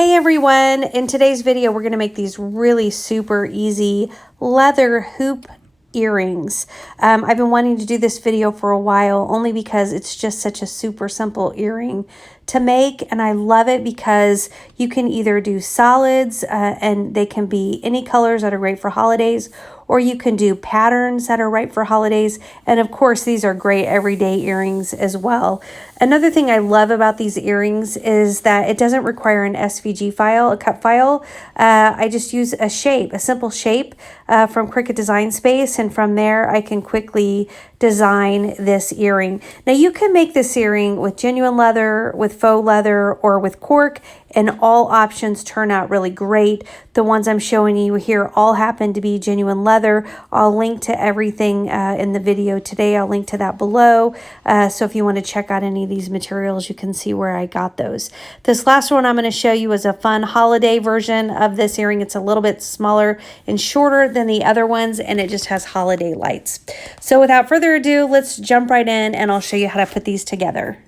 Hey everyone, in today's video we're going to make these really super easy leather hoop earrings. I've been wanting to do this video for a while only because it's just such a super simple earring to make, and I love it because you can either do solids and they can be any colors that are great for holidays, or you can do patterns that are right for holidays, and of course these are great everyday earrings as well. Another thing I love about these earrings is that it doesn't require an SVG file, a cut file. I just use a shape, a simple shape from Cricut Design Space, and from there I can quickly design this earring. Now you can make this earring with genuine leather, with faux leather, or with cork, and all options turn out really great. The ones I'm showing you here all happen to be genuine leather. I'll link to everything in the video today. I'll link to that below. So if you want to check out any of these materials, you can see where I got those. This last one I'm going to show you is a fun holiday version of this earring. It's a little bit smaller and shorter than the other ones, and it just has holiday lights. So without further ado, let's jump right in and I'll show you how to put these together.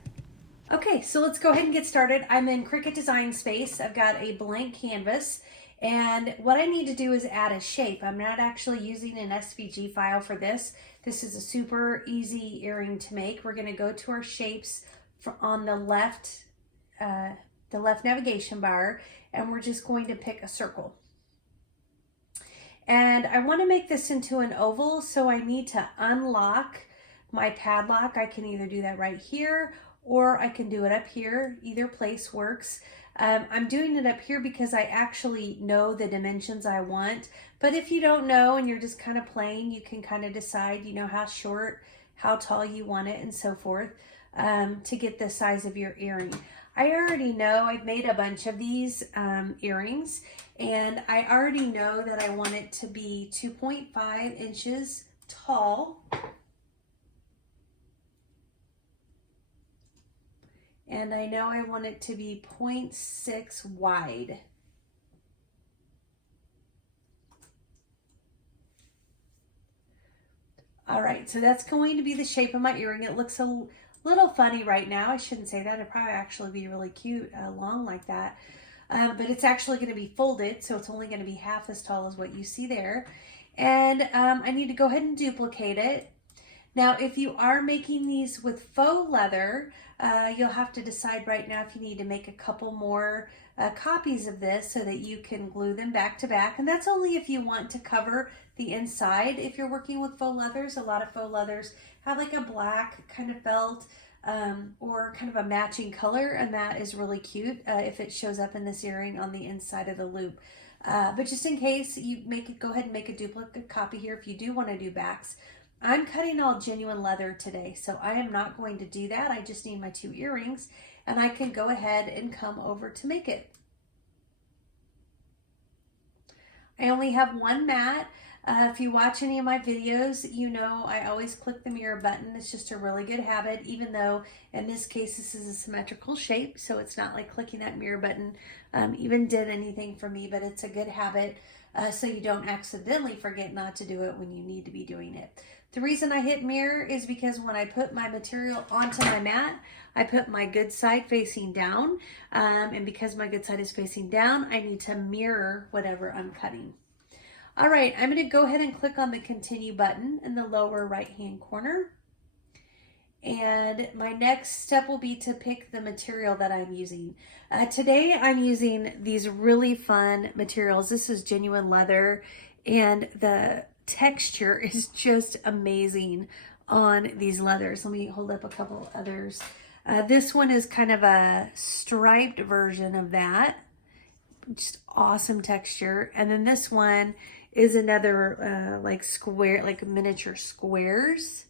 Okay, so let's go ahead and get started. I'm in Cricut Design Space. I've got a blank canvas, and what I need to do is add a shape. I'm not actually using an SVG file for this. This is a super easy earring to make. We're gonna go to our shapes on the left navigation bar, and we're just going to pick a circle. And I wanna make this into an oval, so I need to unlock my padlock. I can either do that right here, or I can do it up here. Either place works. I'm doing it up here because I actually know the dimensions I want. But if you don't know and you're just kind of playing, you can kind of decide, you know, how short, how tall you want it, and so forth, to get the size of your earring. I already know I've made a bunch of these earrings, and I already know that I want it to be 2.5 inches tall. And I know I want it to be 0.6 wide. All right, so that's going to be the shape of my earring. It looks a little funny right now. I shouldn't say that. It'd probably actually be really cute long like that. But it's actually going to be folded, so it's only going to be half as tall as what you see there. And I need to go ahead and duplicate it. Now, if you are making these with faux leather, you'll have to decide right now if you need to make a couple more copies of this so that you can glue them back to back. And that's only if you want to cover the inside. If you're working with faux leathers, a lot of faux leathers have like a black kind of felt or kind of a matching color, and that is really cute if it shows up in this earring on the inside of the loop. But just in case, you go ahead and make a duplicate copy here if you do want to do backs. I'm cutting all genuine leather today, so I am not going to do that. I just need my 2 earrings, and I can go ahead and come over to make it. I only have one mat. If you watch any of my videos, you know I always click the mirror button. It's just a really good habit, even though in this case this is a symmetrical shape, so it's not like clicking that mirror button even did anything for me, but it's a good habit so you don't accidentally forget not to do it when you need to be doing it. The reason I hit mirror is because when I put my material onto my mat, I put my good side facing down, and because my good side is facing down, I need to mirror whatever I'm cutting. All right, I'm going to go ahead and click on the continue button in the lower right hand corner. And my next step will be to pick the material that I'm using. Today I'm using these really fun materials. This is genuine leather, and the texture is just amazing on these leathers. Let me hold up a couple others. This one is kind of a striped version of that. Just awesome texture. And then this one is another like square, like miniature squares.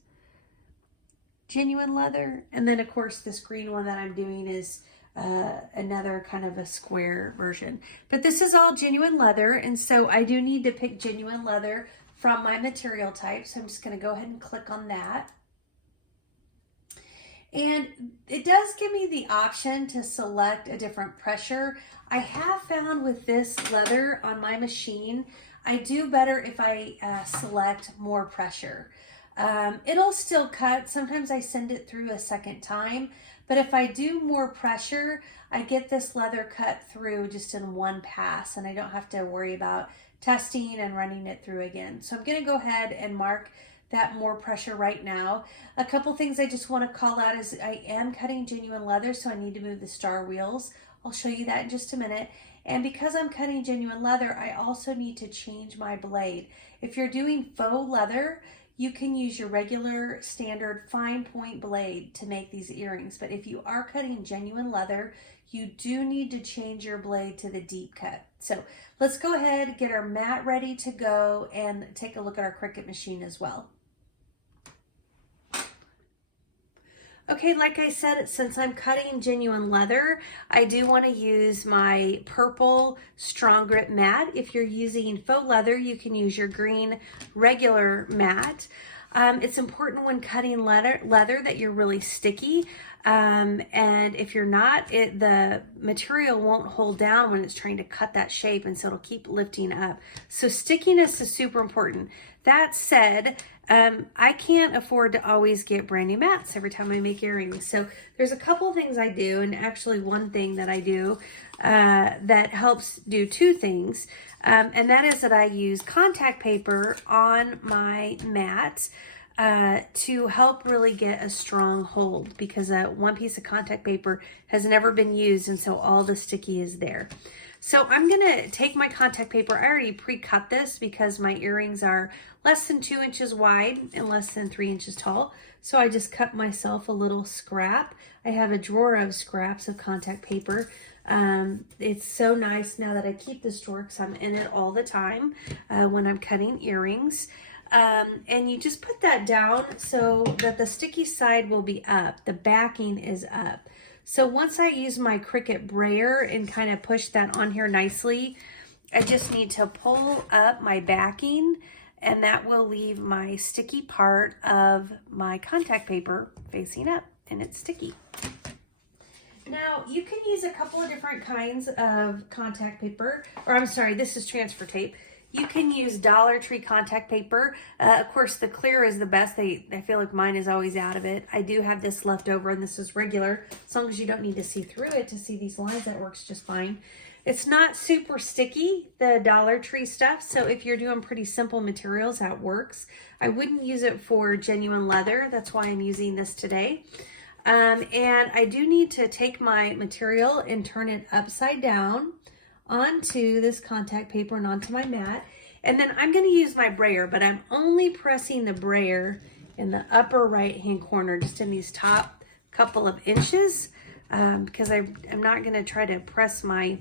Genuine leather. And then of course this green one that I'm doing is another kind of a square version. But this is all genuine leather, and so I do need to pick genuine leather from my material type. So I'm just going to go ahead and click on that. And it does give me the option to select a different pressure. I have found with this leather on my machine, I do better if I select more pressure. It'll still cut. Sometimes I send it through a second time, But if I do more pressure, I get this leather cut through just in one pass, and I don't have to worry about testing and running it through again. So I'm gonna go ahead and mark that more pressure right now. A couple things I just want to call out is I am cutting genuine leather, so I need to move the star wheels. I'll show you that in just a minute. And because I'm cutting genuine leather, I also need to change my blade. If you're doing faux leather, you can use your regular standard fine point blade to make these earrings. But if you are cutting genuine leather, you do need to change your blade to the deep cut. So let's go ahead, get our mat ready to go, and take a look at our Cricut machine as well. Okay, like I said, since I'm cutting genuine leather, I do want to use my purple strong grip mat. If you're using faux leather, you can use your green regular mat. It's important when cutting leather that you're really sticky. And if you're not, the material won't hold down when it's trying to cut that shape, and so it'll keep lifting up. So stickiness is super important. That said, I can't afford to always get brand new mats every time I make earrings. So there's a couple things I do, and actually one thing that I do that helps do two things. And that is that I use contact paper on my mat to help really get a strong hold, because one piece of contact paper has never been used, and so all the sticky is there. So I'm gonna take my contact paper. I already pre-cut this because my earrings are less than 2 inches wide and less than 3 inches tall. So I just cut myself a little scrap. I have a drawer of scraps of contact paper. It's so nice now that I keep this drawer because I'm in it all the time when I'm cutting earrings. And you just put that down so that the sticky side will be up. The backing is up. So once I use my Cricut brayer and kind of push that on here nicely, I just need to pull up my backing, and that will leave my sticky part of my contact paper facing up, and it's sticky. Now, you can use a couple of different kinds of contact paper, or I'm sorry, this is transfer tape. You can use Dollar Tree contact paper. Of course, the clear is the best. I feel like mine is always out of it. I do have this left over, and this is regular. As long as you don't need to see through it to see these lines, that works just fine. It's not super sticky, the Dollar Tree stuff, so if you're doing pretty simple materials, that works. I wouldn't use it for genuine leather. That's why I'm using this today. And I do need to take my material and turn it upside down onto this contact paper and onto my mat. And then I'm going to use my brayer, but I'm only pressing the brayer in the upper right hand corner, just in these top couple of inches, because I'm not going to try to press my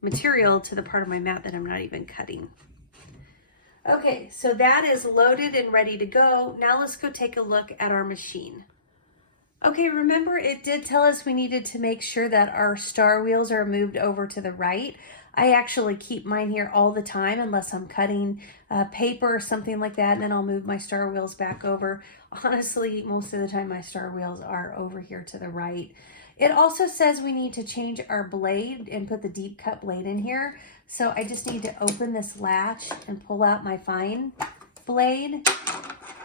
material to the part of my mat that I'm not even cutting. Okay, so that is loaded and ready to go. Now let's go take a look at our machine. Okay, remember it did tell us we needed to make sure that our star wheels are moved over to the right. I actually keep mine here all the time unless I'm cutting paper or something like that, and then I'll move my star wheels back over. Honestly, most of the time my star wheels are over here to the right. It also says we need to change our blade and put the deep cut blade in here. So I just need to open this latch and pull out my fine blade.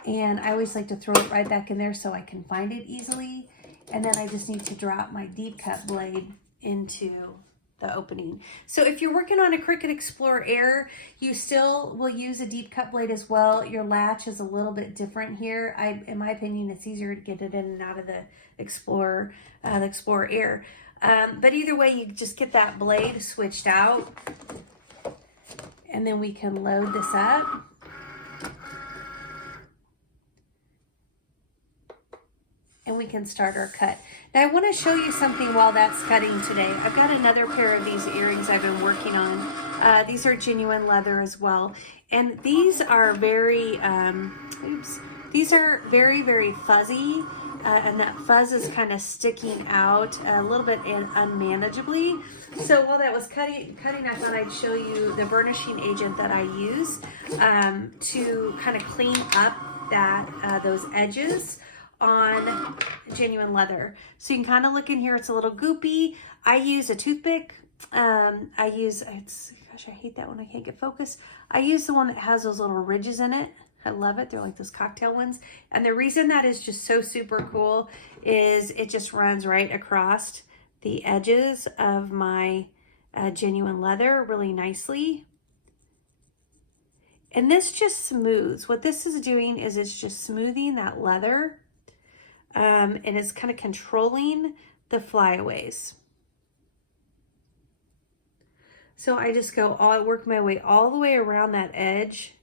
And I always like to throw it right back in there so I can find it easily. And then I just need to drop my deep cut blade into the opening. So if you're working on a Cricut Explore Air, you still will use a deep cut blade as well. Your latch is a little bit different here. In my opinion, it's easier to get it in and out of the Explore Air. But either way, you just get that blade switched out, and then we can load this up. And we can start our cut. Now I want to show you something while that's cutting today. I've got another pair of these earrings I've been working on. These are genuine leather as well. And these are very, these are very, very fuzzy. And that fuzz is kind of sticking out a little bit unmanageably. So while that was cutting, I thought I'd show you the burnishing agent that I use to kind of clean up those edges on genuine leather. So you can kind of look in here, it's a little goopy. I use a toothpick. Gosh, I hate that one, I can't get focused. I use the one that has those little ridges in it. I love it. They're like those cocktail ones. And the reason that is just so super cool is it just runs right across the edges of my genuine leather really nicely. And this just smooths. What this is doing is it's just smoothing that leather, and it's kind of controlling the flyaways. So I just I work my way all the way around that edge.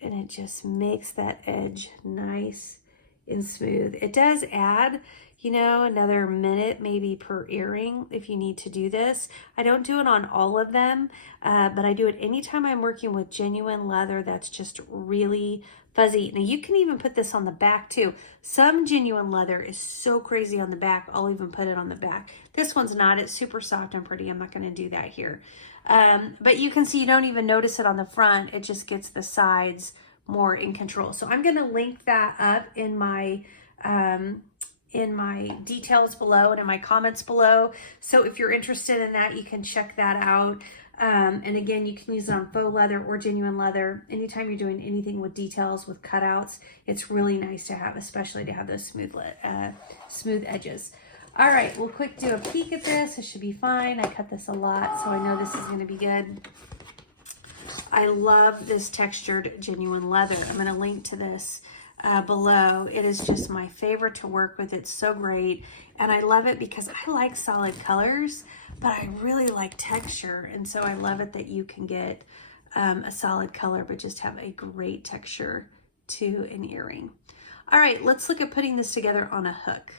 And it just makes that edge nice and smooth. It does add, you know, another minute maybe per earring if you need to do this. I don't do it on all of them, but I do it anytime I'm working with genuine leather that's just really fuzzy. Now you can even put this on the back too. Some genuine leather is so crazy on the back, I'll even put it on the back. This one's not, it's super soft and pretty. I'm not gonna do that here. But you can see you don't even notice it on the front. It just gets the sides more in control. So I'm gonna link that up in my details below and in my comments below. So if you're interested in that, you can check that out. And again, you can use it on faux leather or genuine leather. Anytime you're doing anything with details, with cutouts, it's really nice to have, especially to have those smooth edges. All right, we'll quick do a peek at this. It should be fine. I cut this a lot, so I know this is gonna be good. I love this textured genuine leather. I'm going to link to this below. It is just my favorite to work with. It's so great. And I love it because I like solid colors, but I really like texture. And so I love it that you can get a solid color, but just have a great texture to an earring. All right, let's look at putting this together on a hook.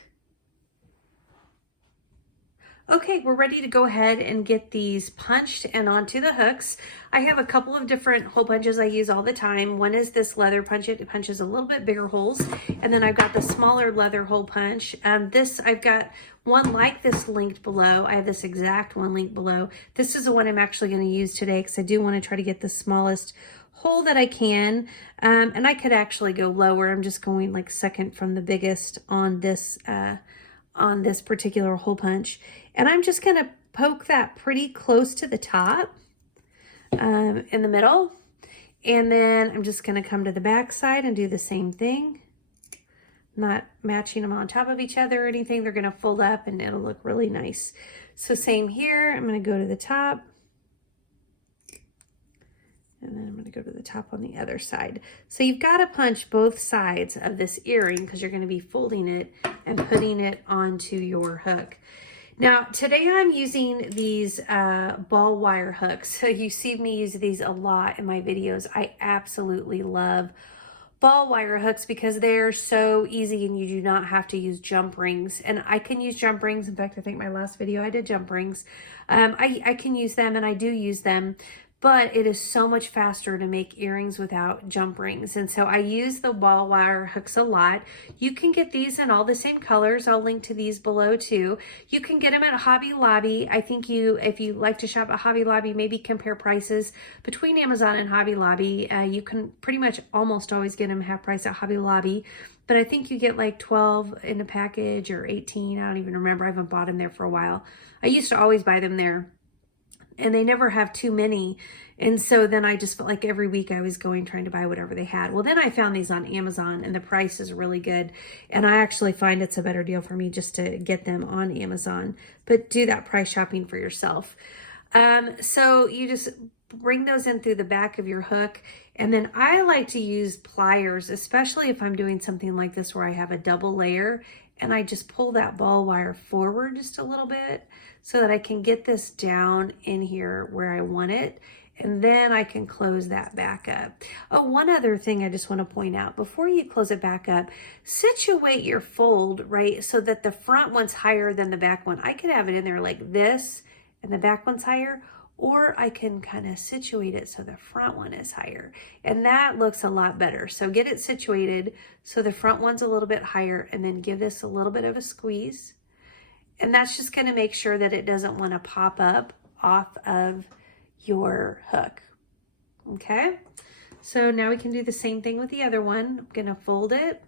Okay, we're ready to go ahead and get these punched and onto the hooks. I have a couple of different hole punches I use all the time. One is this leather punch. It punches a little bit bigger holes. And then I've got the smaller leather hole punch. I've got one like this linked below. I have this exact one linked below. This is the one I'm actually going to use today because I do want to try to get the smallest hole that I can. And I could actually go lower. I'm just going like second from the biggest on this particular hole punch. And I'm just gonna poke that pretty close to the top in the middle. And then I'm just gonna come to the back side and do the same thing. Not matching them on top of each other or anything. They're gonna fold up and it'll look really nice. So same here, I'm gonna go to the top. And then I'm going to go to the top on the other side. So you've got to punch both sides of this earring because you're going to be folding it and putting it onto your hook. Now, today I'm using these ball wire hooks. So you see me use these a lot in my videos. I absolutely love ball wire hooks because they're so easy and you do not have to use jump rings. And I can use jump rings. In fact, I think my last video I did jump rings. I can use them and I do use them. But it is so much faster to make earrings without jump rings. And so I use the ball wire hooks a lot. You can get these in all the same colors. I'll link to these below too. You can get them at Hobby Lobby. I think if you like to shop at Hobby Lobby, maybe compare prices between Amazon and Hobby Lobby. You can pretty much almost always get them half price at Hobby Lobby. But I think you get like 12 in a package or 18. I don't even remember. I haven't bought them there for a while. I used to always buy them there. And they never have too many. And so then I just felt like every week I was going trying to buy whatever they had. Well, then I found these on Amazon and the price is really good. And I actually find it's a better deal for me just to get them on Amazon. But do that price shopping for yourself. So you just bring those in through the back of your hook. And then I like to use pliers, especially if I'm doing something like this where I have a double layer. And I just pull that ball wire forward just a little bit so that I can get this down in here where I want it. And then I can close that back up. Oh, one other thing I just want to point out. Before you close it back up, situate your fold, right, so that the front one's higher than the back one. I could have it in there like this and the back one's higher. Or I can kind of situate it so the front one is higher. And that looks a lot better. So get it situated so the front one's a little bit higher and then give this a little bit of a squeeze. And that's just going to make sure that it doesn't want to pop up off of your hook. Okay? So now we can do the same thing with the other one. I'm going to fold it.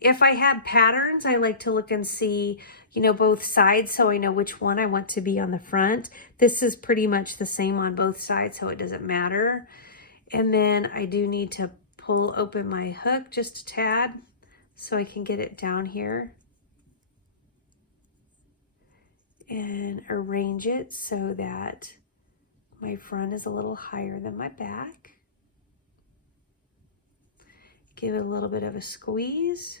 If I have patterns, I like to look and see, you know, both sides so I know which one I want to be on the front. This is pretty much the same on both sides, so it doesn't matter. And then I do need to pull open my hook just a tad so I can get it down here and arrange it so that my front is a little higher than my back. Give it a little bit of a squeeze.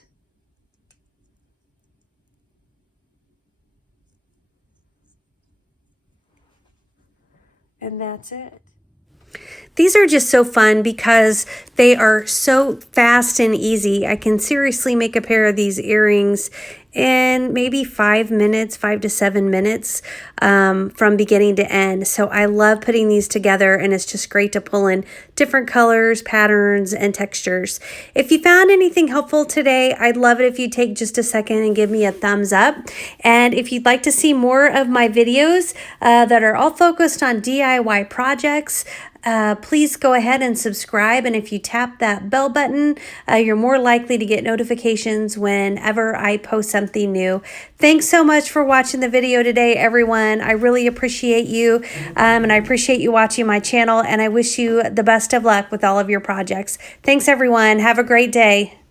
And that's it. These are just so fun because they are so fast and easy. I can seriously make a pair of these earrings in maybe 5 minutes, 5 to 7 minutes from beginning to end. So I love putting these together, and it's just great to pull in different colors, patterns, and textures. If you found anything helpful today, I'd love it if you take just a second and give me a thumbs up. And if you'd like to see more of my videos that are all focused on DIY projects, please go ahead and subscribe. And if you tap that bell button, you're more likely to get notifications whenever I post something new. Thanks so much for watching the video today, everyone. I really appreciate you, and I appreciate you watching my channel, and I wish you the best of luck with all of your projects. Thanks, everyone. Have a great day.